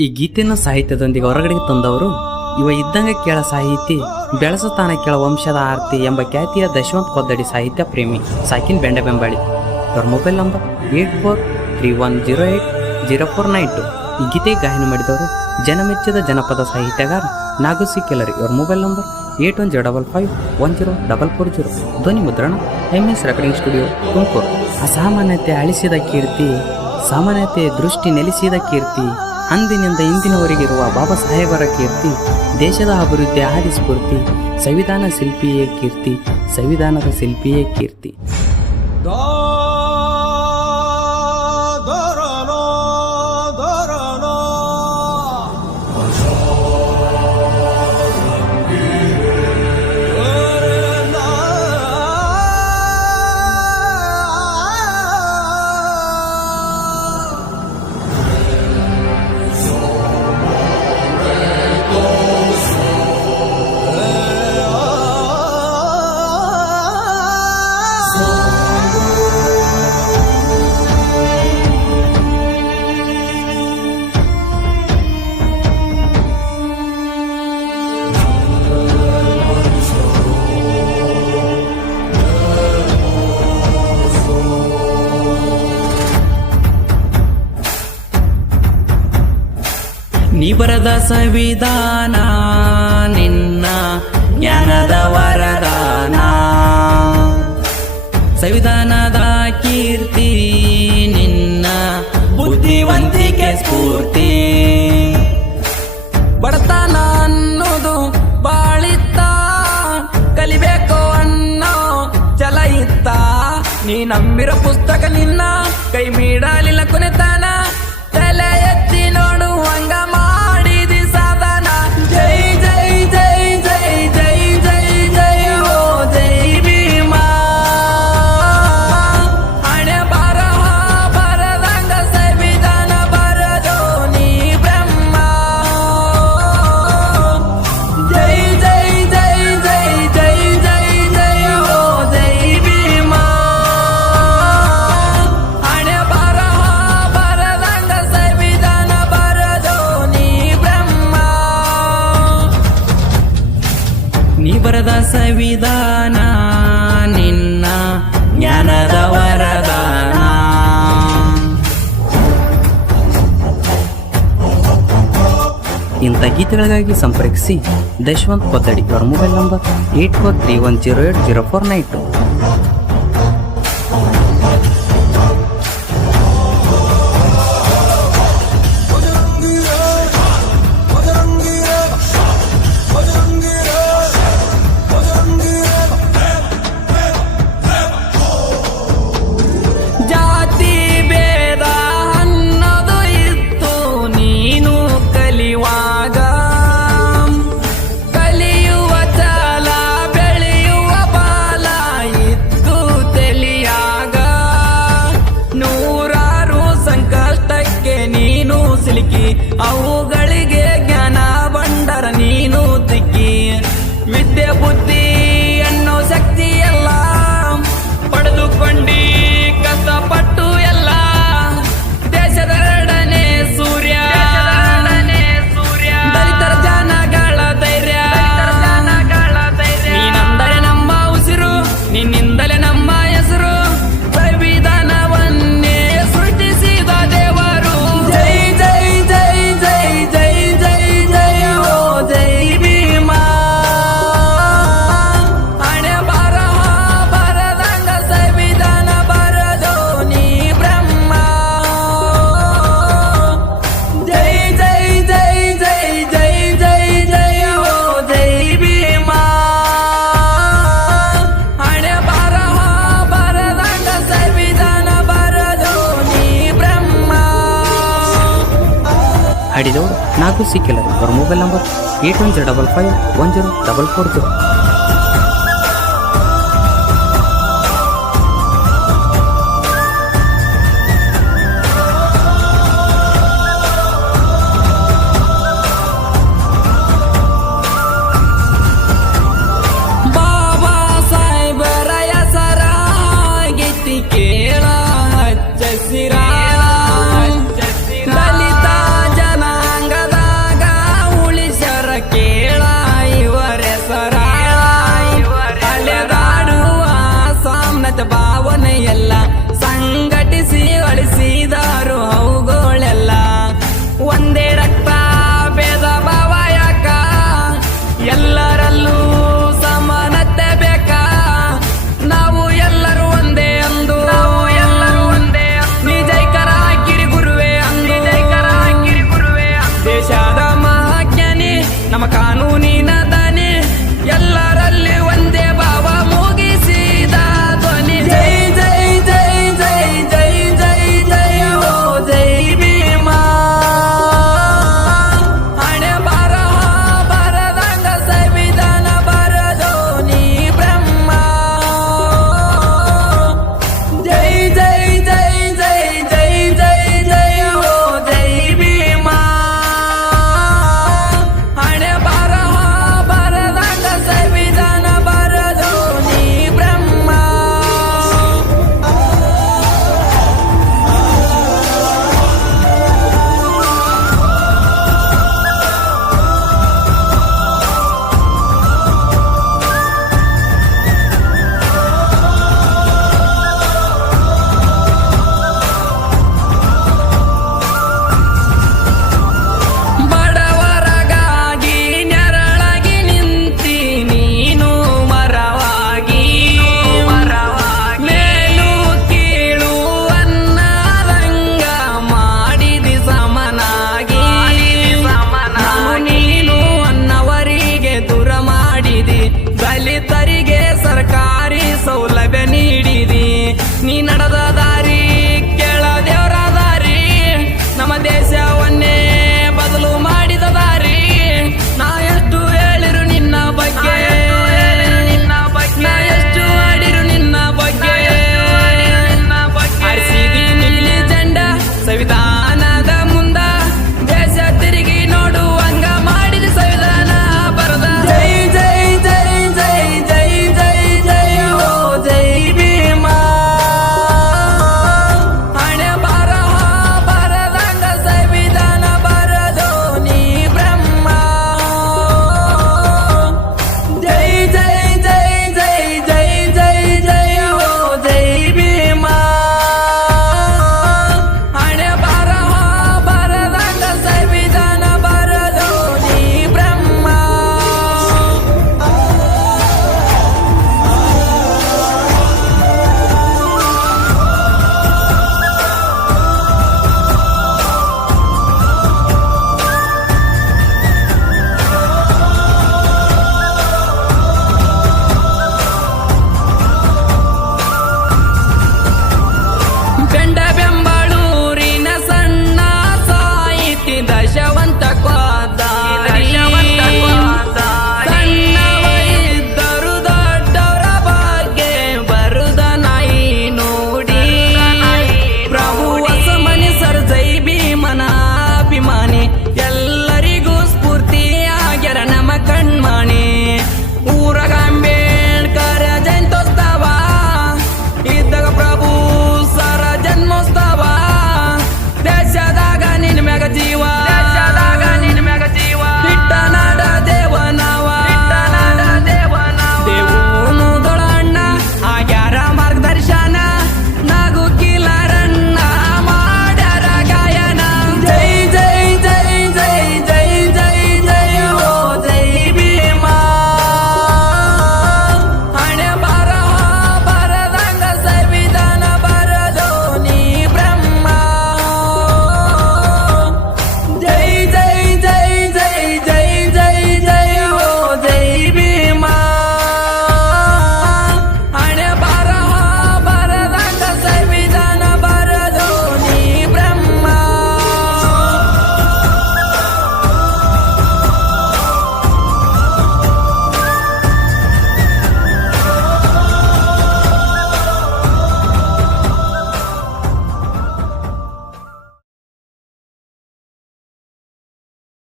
ಈ ಗೀತೆಯನ್ನು ಸಾಹಿತ್ಯದೊಂದಿಗೆ ಹೊರಗಡೆಗೆ ತಂದವರು ಇವ ಇದ್ದಂಗೆ ಕೇಳ ಸಾಹಿತಿ ಬೆಳಸುತ್ತಾನ ಕೇಳ ವಂಶದ ಆರ್ತಿ ಎಂಬ ಖ್ಯಾತಿಯ ದಶವಂತ್ ಕೊದ್ದಡಿ ಸಾಹಿತ್ಯ ಪ್ರೇಮಿ ಸಾಕಿನ್ ಬೆಂಬಾಳಿ. ಇವರ ಮೊಬೈಲ್ ನಂಬರ್ 8431080492. ಈ ಗೀತೆ ಗಾಯನ ಮಾಡಿದವರು ಜನಮೆಚ್ಚಿದ ಜನಪದ ಸಾಹಿತ್ಯಗಾರ ನಾಗುಸಿ ಕೆಲರಿ. ಇವರ ಮೊಬೈಲ್ ನಂಬರ್ 8105510440. ಧ್ವನಿ ಮುದ್ರಣ MS ರೆಕಾರ್ಡಿಂಗ್ ಸ್ಟುಡಿಯೋ ತುಮಕೂರು. ಅಸಾಮಾನ್ಯತೆ ಅಳಿಸಿದ ಕೀರ್ತಿ, ಸಾಮಾನ್ಯತೆ ದೃಷ್ಟಿ ನೆಲೆಸಿದ ಕೀರ್ತಿ, ಅಂದಿನಿಂದ ಇಂದಿನವರೆಗಿರುವ ಬಾಬಾ ಸಾಹೇಬರ ಕೀರ್ತಿ, ದೇಶದ ಅಭಿವೃದ್ಧಿ ಆದಿಸ್ಫೂರ್ತಿ, ಸಂವಿಧಾನ ಶಿಲ್ಪಿಯೇ ಕೀರ್ತಿ, ಸಂವಿಧಾನದ ಶಿಲ್ಪಿಯೇ ಕೀರ್ತಿ. ನೀ ಬರದ ಸಂವಿಧಾನ ನಿನ್ನ ಜ್ಞಾನದ ವರದಾನ, ಸಂವಿಧಾನದ ಕೀರ್ತಿ ನಿನ್ನ ಬುದ್ಧಿವಂತಿಕೆ ಸ್ಫೂರ್ತಿ. ಬಡತನ ಅನ್ನೋದು ಬಾಳಿತ್ತ, ಕಲಿಬೇಕು ಅನ್ನೋ ಛಲ ಇತ್ತ. ನೀ ನಂಬಿರೋ ಪುಸ್ತಕ ನಿನ್ನ ಕೈ ಮೀಡಲಿಲ್ಲ ಕೊನೆತನ, ತಲೆ ಎತ್ತಿ ನೋಡು ಹಂಗ ಮಾಡಿದಿ ಸಾಧನ. ಜೈ ಜೈ ಜೈ ಜೈ ಜೈ ಜೈ ಜೈ ಓ ಜೈ ಭೀಮಾ. ಹಣೆ ಬರಹ ಬರದಂಗ ಸಂವಿಧಾನ ಬರದೋ ನೀ ಬ್ರಹ್ಮ. ಜೈ ಜೈ ಜೈ ಜೈ ಜೈ ಜೈ ಜೈ ಓ ಜೈ ಭೀಮಾ. ಹಣೆ ಬರಹ ಬರದಂಗ ಸಂವಿಧಾನ ಬರದೋ ನೀ ಬ್ರಹ್ಮ. ನೀ ಬರದ ಸಂವಿಧಾನ ನಿನ್ನ ಜ್ಞಾನದ ವರದಾನ. ಇಂಥ ಗೀತೆಗಳಿಗಾಗಿ ಸಂಪರ್ಕಿಸಿ ದಶವಂತ್ ಕೊದ್ದಡಿ. ಇವರ ಮೊಬೈಲ್ ನಂಬರ್ 8431080492. ಜಾತಿ ಭೇದ ಅನ್ನೋದು ಇತ್ತು ನೀನು ಕಲಿಯುವಾಗ, ಕಲಿಯುವ ಛಲ ಬೆಳೆಯುವ ಬಾಲ ಇತ್ತು ತಿಳಿಯಾಗ. ನೂರಾರು ಸಂಕಷ್ಟಕ್ಕೆ ನೀನು ಸಿಲುಕಿ, ಅವುಗಳಿಗೆ ಜ್ಞಾನ ಬಂಡರ ನೀನು ತಿಕ್ಕಿ. ವಿದ್ಯೆ ಬುದ್ಧಿ ಅನ್ನೋ ಶಕ್ತಿ ಎಲ್ಲ ಪಡೆದುಕೊಂಡಿ ಕಷ್ಟಪಟ್ಟು ಎಲ್ಲ. ದೇಶದ ಎರಡನೇ ಸೂರ್ಯ, ದಲಿತರ ಜನಗಳ ಧೈರ್ಯ. ನೀನಂದರೆ ನಮ್ಮ ಉಸಿರು, ನಿನ್ನಿಂದಲೇ ನಮ್ಮ ಹೆಸರು, ಸಂವಿಧಾನವನ್ನೇ ಸೃಷ್ಟಿಸಿದ ದೇವರು. ಜೈ ಜೈ ಜೈ ಜೈ ಜೈ ಜೈ ಜೈ ಓ ಜೈ ಭೀಮಾ. ಹಣೆ ಬರಹ ಬರದಂಗ ಸಂವಿಧಾನ ಬರದೋ ನೀ ಬ್ರಹ್ಮ. ಜೈ ಜೈ ಜೈ ಜೈ ಜೈ ಜೈ ಜೈ ಓ ಜೈ ಭೀಮಾ. ಹಣೆ ಬರಹ ಬರದಂಗ ಸಂವಿಧಾನ ಬರದೋ ನೀ ಬ್ರಹ್ಮ. ಹಾಡಿದವರು ನಾಗುಸಿ ಕೆಲರಿ. ಅವರ ಮೊಬೈಲ್ ನಂಬರ್ 8105510440.